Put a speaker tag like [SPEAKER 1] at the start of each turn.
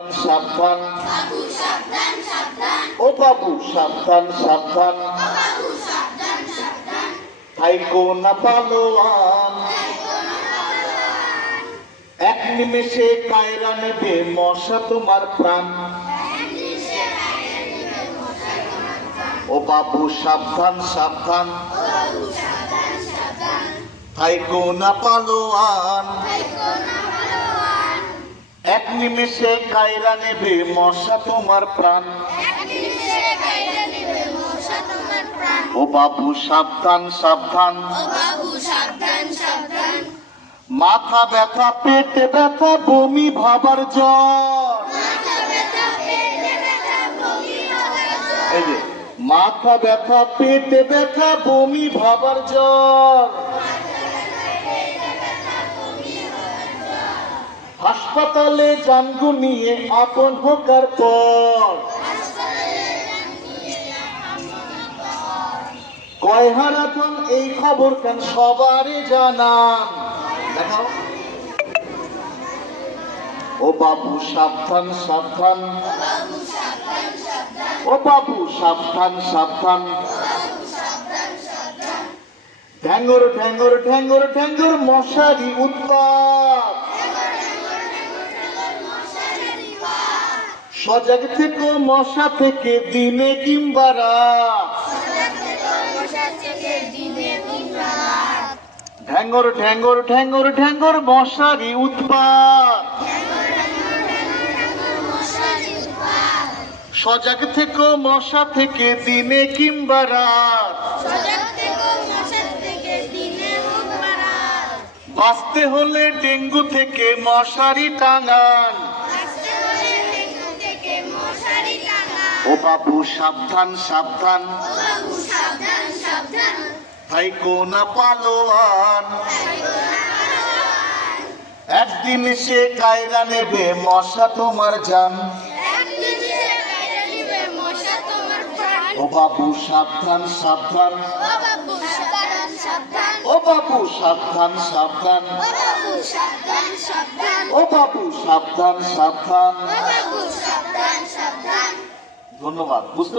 [SPEAKER 1] সাবধান। ও বাবু সাবধান সাবধান। থাইকো না পালোয়ান। এক নিমেষে কায়রা নেবে মশা তোমার প্রাণ। ও বাবু সাবধান সাবধান।
[SPEAKER 2] বাবু সাবধান সাবধান।
[SPEAKER 1] থাইকো না পালোয়ান
[SPEAKER 2] থাইকো না ভালোয়ান
[SPEAKER 1] এক নিমেষে কায়রা নেবে মশা তোমার প্রাণ। ও বাবু সাবধান সাবধান। মাথা ব্যথা পেটে ব্যথা বমি ভাবার জ্বর।
[SPEAKER 2] মাথা ব্যথা পেটে ব্যথা বমি হওয়ার জ্বর।
[SPEAKER 1] এই যে মাথা ব্যথা পেটে ব্যথা বমি ভাবার জ্বর। হাসপাতালে জানগু নিয়ে আপন হোকার পর। কয় হারাতন এই খবর কেন সবারই জানান? ও বাবু, সাবধান সাবধান। ও বাবু, সাবধান সাবধান। ঢ্যাঙ্গর ঢ্যাঙ্গর ঢ্যাঙ্গর ঢ্যাঙ্গর মশারি উৎপাত। সজাগ থেকে মশা থেকে দিনে কিংবা রাত। ঢ্যাঙ্গর ঢ্যাঙ্গর ঢ্যাঙ্গর ঢ্যাঙ্গর মশারি উৎপাত। সজাগ থেকে মশা থেকে দিনে কিংবা রাত। বাঁচতে হলে ডেঙ্গু থেকে মশারি টাঙান। ও বাবু, সাবধান সাবধান। থাইকো পালোয়ান। একদিন সে কায়রা নেবে, মশা তোমার সাবধান
[SPEAKER 2] ও বাবু, সাবধান সাবধান।
[SPEAKER 1] ও বাবু, সাবধান সাবধান।
[SPEAKER 2] ও বাবু, সাবধান সাবধান।
[SPEAKER 1] ধন্যবাদ। বুঝতে